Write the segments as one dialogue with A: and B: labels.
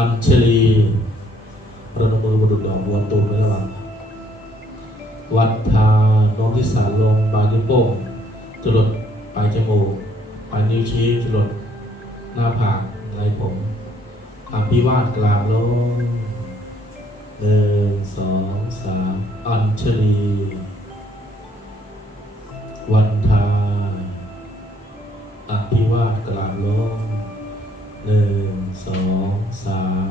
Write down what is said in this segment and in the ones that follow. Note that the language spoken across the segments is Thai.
A: อัญเชลีประนมมือบุดุษดอกบัวตูมไว้ระหงวัดทาน้องที่สารลงปลายนิ้วโป้งจรดปลายจมูกปลายนิ้วชี้จรดหน้าผากไรผมอภิวาทกลางโลกหนึ่งสองสามอัญชลี วัน
B: ทาอภิวาทกลางโลก หนึ่งสองสาม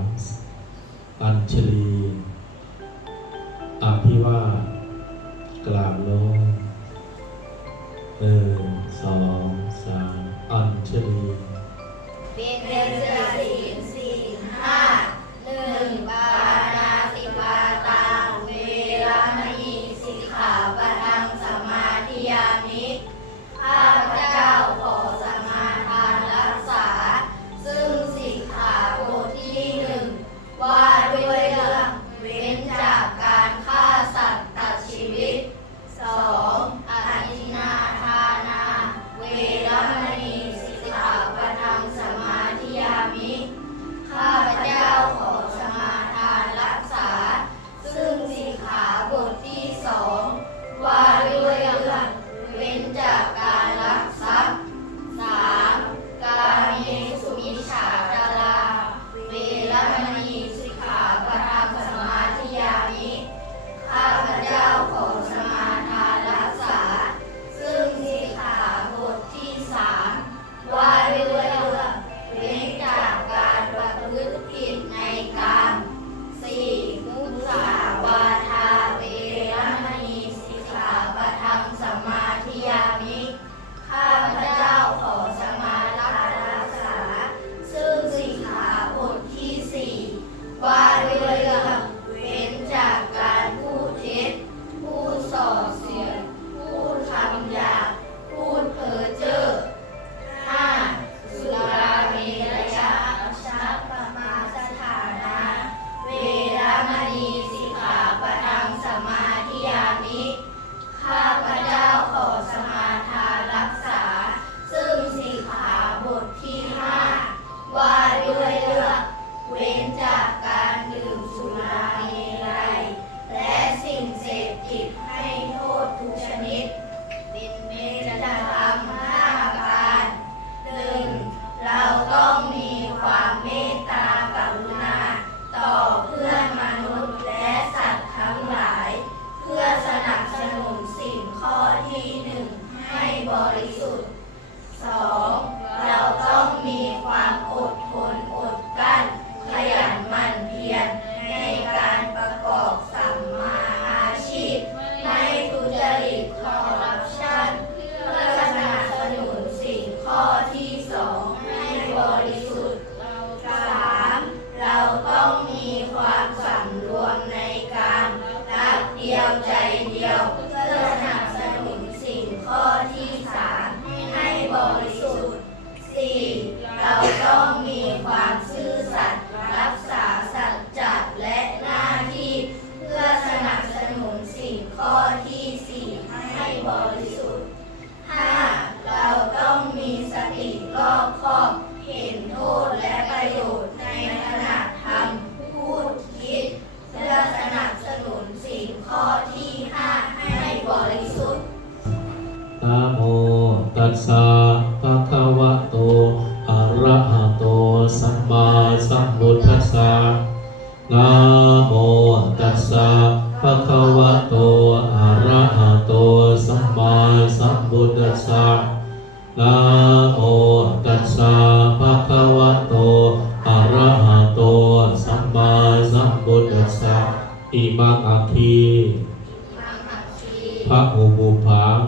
B: พระอุบูพัง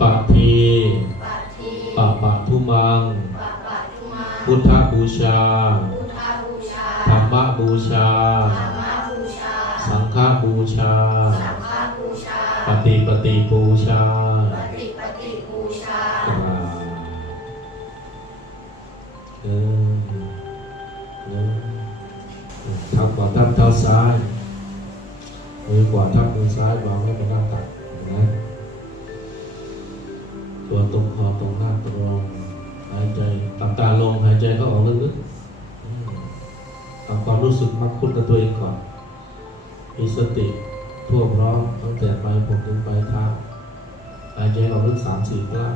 A: ปัที
B: ปั
A: ปะทุมัง พุทธบูชา
B: ธ
A: รรมบูชา สังฆบูชา ปฏิปฏิบูชา
B: ทำ
A: ก่อนทำเท้าซ้าย มือขวาทับมือซ้ายวางไว้บนหน้าตักนะตัวตรงคอตรงหน้าตรงหายใจตับตาลงหายใจเข้าออกลึกๆทำความรู้สึกมักคุ้นกับตัวเองก่อนมีสติทั่วพร้อมตั้งแต่ปลายผมถึงปลายเท้าหายใจออกลึกสามสี่ครั้ง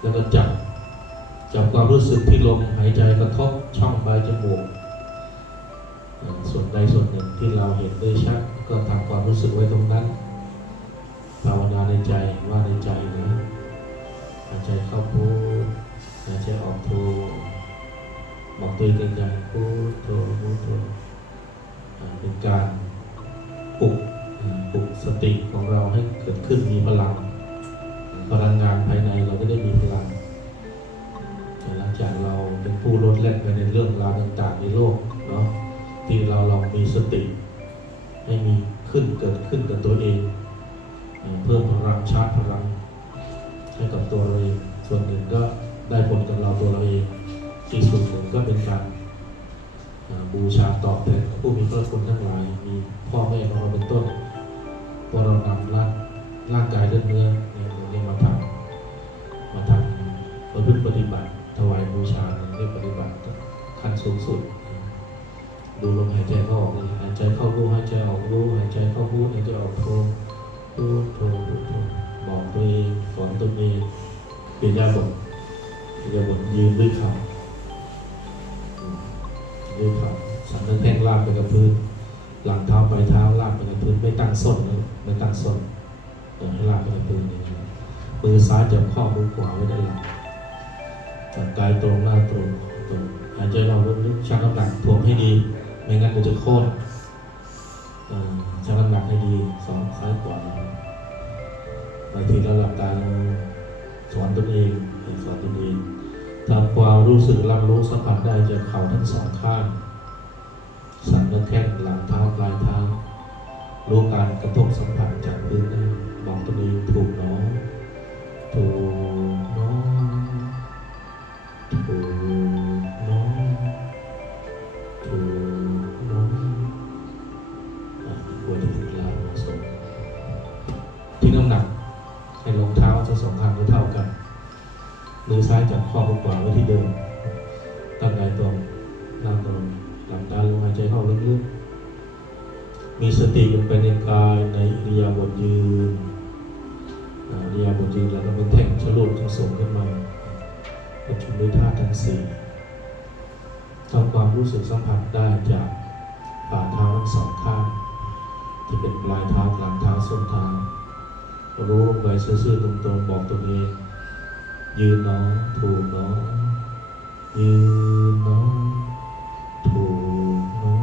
A: แล้วก็จับจับความรู้สึกที่ลมหายใจกระทบช่องปลายจมูก ส่วนใดส่วนหนึ่งที่เราเห็นได้ชัดก็ทำความรู้สึกไว้ตรงนั้นภาวนาในใจว่าในใจนะหายใจเข้าพูดหายใจออกโทบอกตัวเองใจพูดโทพูดโทเป็นการปลุกปลุกสติของเราให้เกิดขึ้นมีพลังพลังงานภายในเราจะได้มีพลังหลังจากเราเป็นผู้ลดแล่นไปในเรื่องราวต่างๆในโลกเนาะ ที่เราลองมีสติ ให้มีขึ้นเกิดขึ้นกับตัวเอง เพิ่มพลังชาร์จพลังให้กับตัวเราเองส่วนหนึ่งก็ได้ผลกับเราตัวเราเองอีกส่วนหนึ่งก็เป็นการบูชาตอบแทนผู้มีพระคุณทั้งหลาย มีพ่อแม่ของเราเป็นต้นพอเรานำร่างร่างกายเลือดเนื้อเนี่ยตรงนี้มาทำมาทำประพฤติปฏิบัติถวายบูชาเนี่ยเรียกปฏิบัติขั้นสูงสุด ดูลมหายใจเข้าออกเลยหายใจเข้ารู้หายใจออกรู้หายใจเข้ารู้หายใจออกโทรู้โทรู้บอกตัวเองสอนตัวเองเปลี่ยนยาบทเปลี่ยนยาบทยืนด้วยขาด้วยครับสันนิษแท่งลากไปกับพื้น หลังเท้าไปเท้าลากไปกับพื้นไม่ตั้งส้นนะไม่ตั้งส้นเออให้ลากไปกับพื้นนี้มือซ้ายจับข้อมือขวาไว้ด้านหลังจับกายตรงหน้าตรงตรงหายใจเราลึกๆชั่งน้ำหนักถ่วงให้ดี ไม่งั้นกูจะโค่นเออชั่งน้ำหนักให้ดีสองซ้ายขวาบางทีเราหลับตาเราสอนตนเองสอนตนเองทำความรู้สึกรับรู้สัมผัสได้จากเข่าทั้งสองข้าง สันและแข้งหลังเท้าปลายเท้ารู้การกระทบสัมผัส ยืนอ่าอิริยาบถยืนแล้วก็เป็นแท่งชะลูดทั้งสองขึ้นมาประชุมด้วยธาตุทั้งสี่ทำความรู้สึกสัมผัสได้จากฝ่าเท้าทั้งสองข้างที่เป็นปลายเท้ากลางเท้าส้นเท้ารู้ลงไปซื่อๆตรงๆบอกตัวเองยืนน้องถูกหน้องยืนน้องถูกหน้อง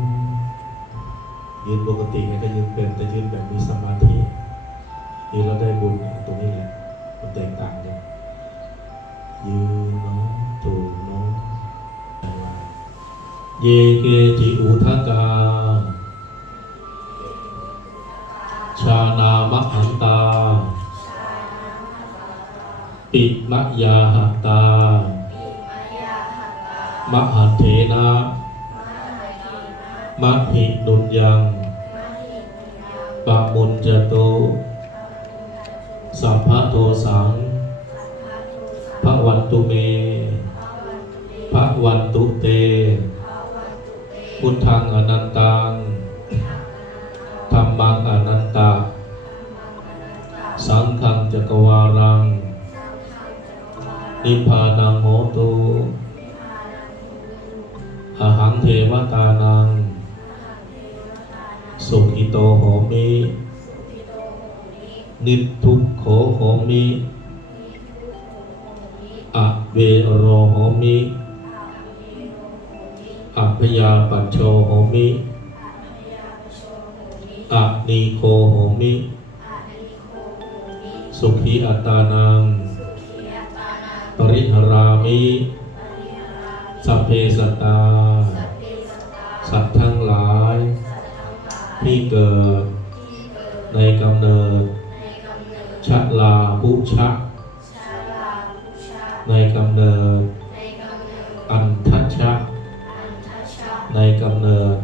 A: ยืนปกติไงก็ยืนเป็นแต่ยืนแบบมีสมาธิ นแล้วได้บุญตรงนี้แหละมันแตกต่างกันยืนน้องถูน้องเยเกจิอุทกา ชานามหันตา ปิมะยาหัตามหัเถนะมะหินุนยังปะมุนจโต สัพพะโทสังพระวันตุเมพระวันตุเต พุทธังอนันตังธรรมังอนันตาสังฆังจักวารัง นิพพานังโหตุอหังเทวตานัง สุขิโตโหมิ นิทุกโขโหมิอเวโรโหมิอัพยาปัจโชโหมิอะนีโคโหมิ สุขีอัตานัง
B: ปริหรามิ
A: สัพเพสตา
B: สัต
A: ว์ทั้งหลาย
B: ที่
A: เกิดในกำเนิด ชะลาบุชะ ในกำเนิด อันทัชชะ ในกำเนิด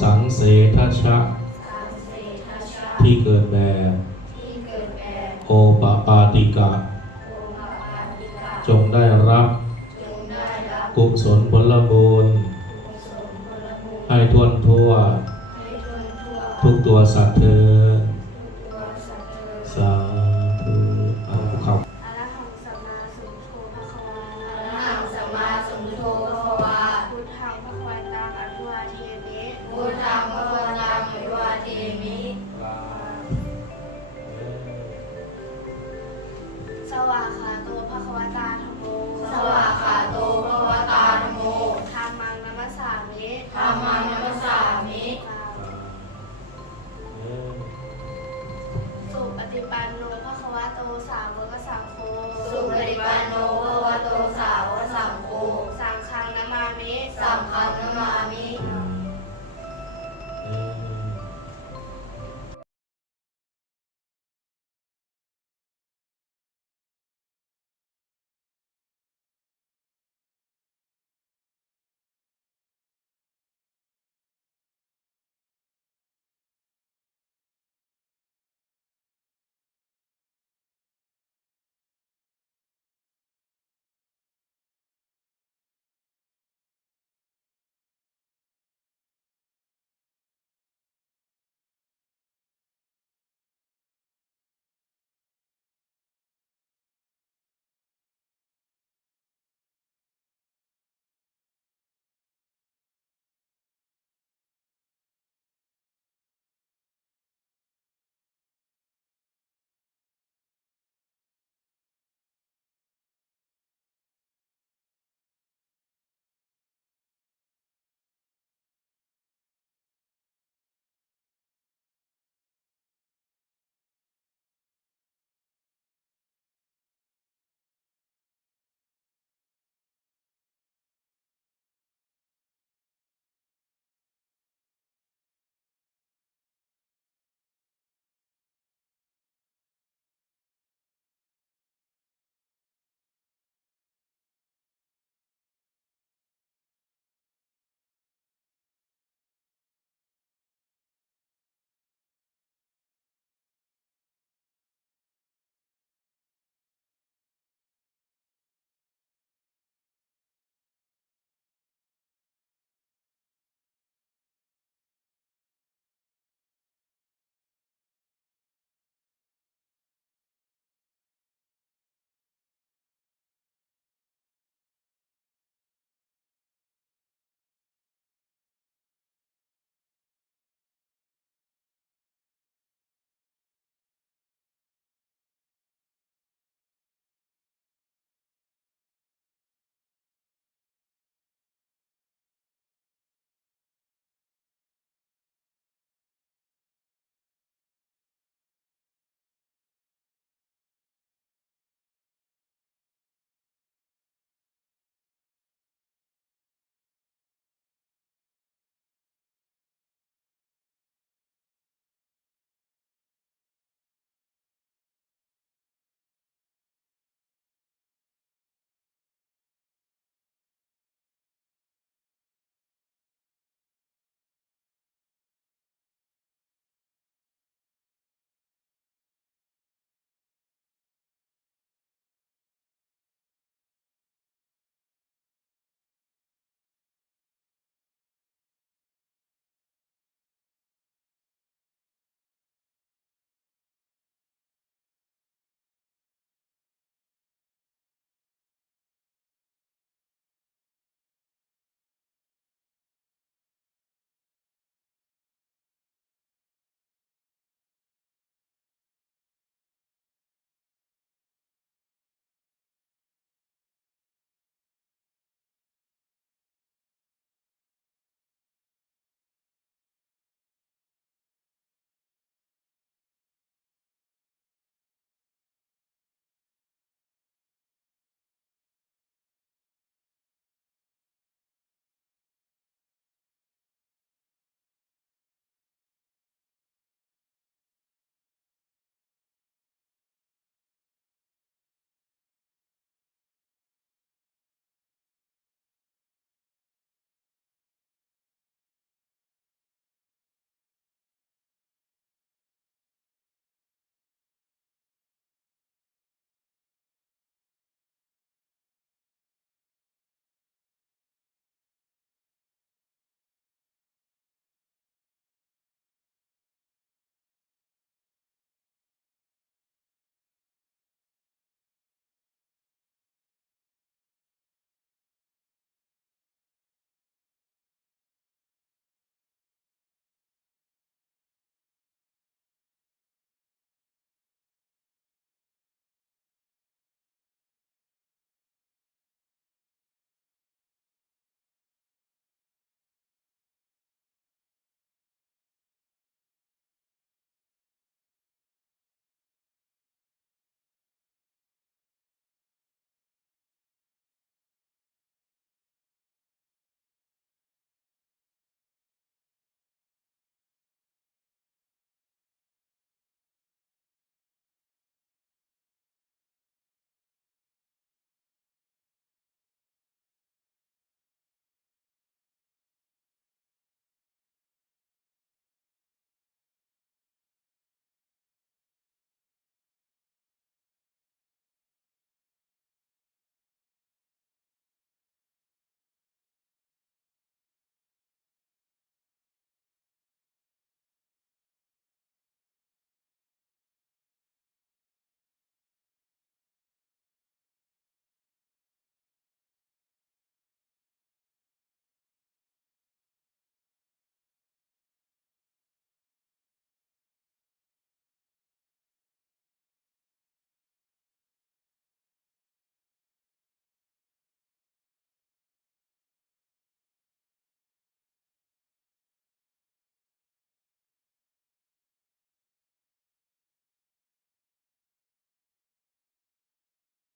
A: สังเสทชะ
B: ที่
A: เกิดแบบ โอปปาติกะ จงได้รับกุศลผลบุญให้ทวนทั่ว
B: ทุ
A: กตัวสัตว์เธอ